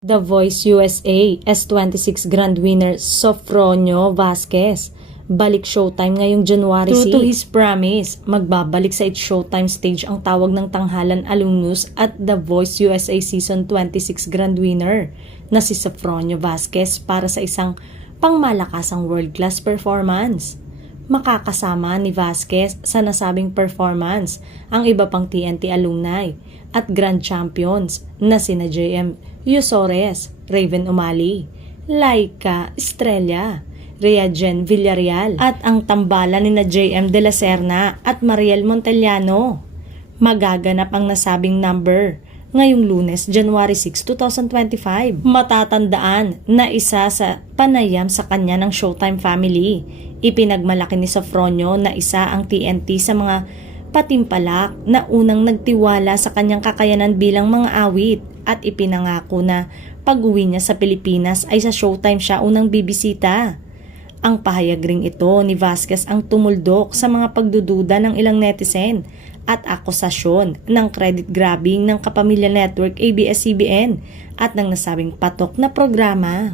The Voice USA S26 Grand Winner Sofronio Vasquez balik Showtime ngayong January 6. True to his promise, magbabalik sa It's Showtime stage ang tawag ng tanghalan alumnus at The Voice USA Season 26 Grand Winner na si Sofronio Vasquez para sa isang pangmalakasang world-class performance. Makakasama ni Vasquez sa nasabing performance ang iba pang TNT alumni at grand champions na sina JM Yusores, Raven Umali, Laika Estrella, Rhea Jen Villarreal at ang tambalan ni na JM De La Serna at Mariel Montellano. Magaganap ang nasabing number ngayong Lunes, January 6, 2025. Matatandaan na isa sa panayam sa kanya ng Showtime family. Ipinagmalaki ni Sofronio na isa ang TNT sa mga patimpalak na unang nagtiwala sa kanyang kakayanan bilang mga awit at ipinangako na pag-uwi niya sa Pilipinas ay sa Showtime siya unang bibisita. Ang pahayag ring ito ni Vasquez ang tumuldok sa mga pagdududa ng ilang netizen at akusasyon ng credit grabbing ng Kapamilya Network ABS-CBN at ng nasabing patok na programa.